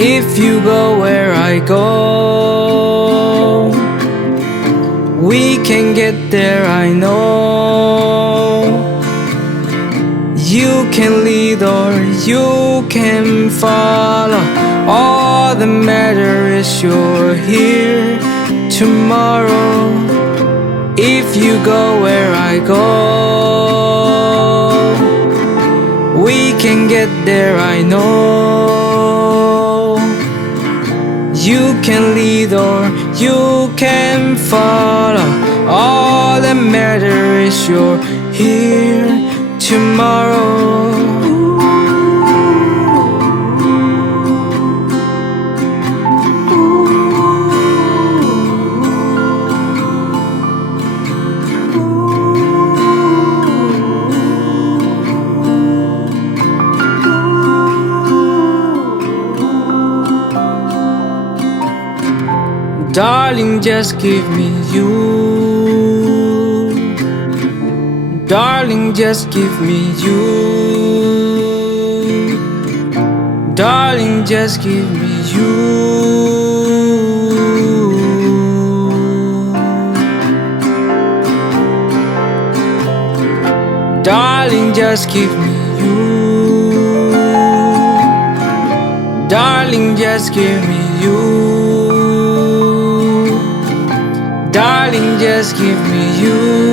If you go where I go, we can get there, I know. You can lead or you can follow. All that matters is you're here tomorrow. If you go where I go, we can get there, I know. You can lead or you can follow. All that matters is you're here tomorrow. Darling, just give me you. Darling, just give me you. Darling, just give me you. Darling, just give me you. Darling, just give me you. Darling, just give me you.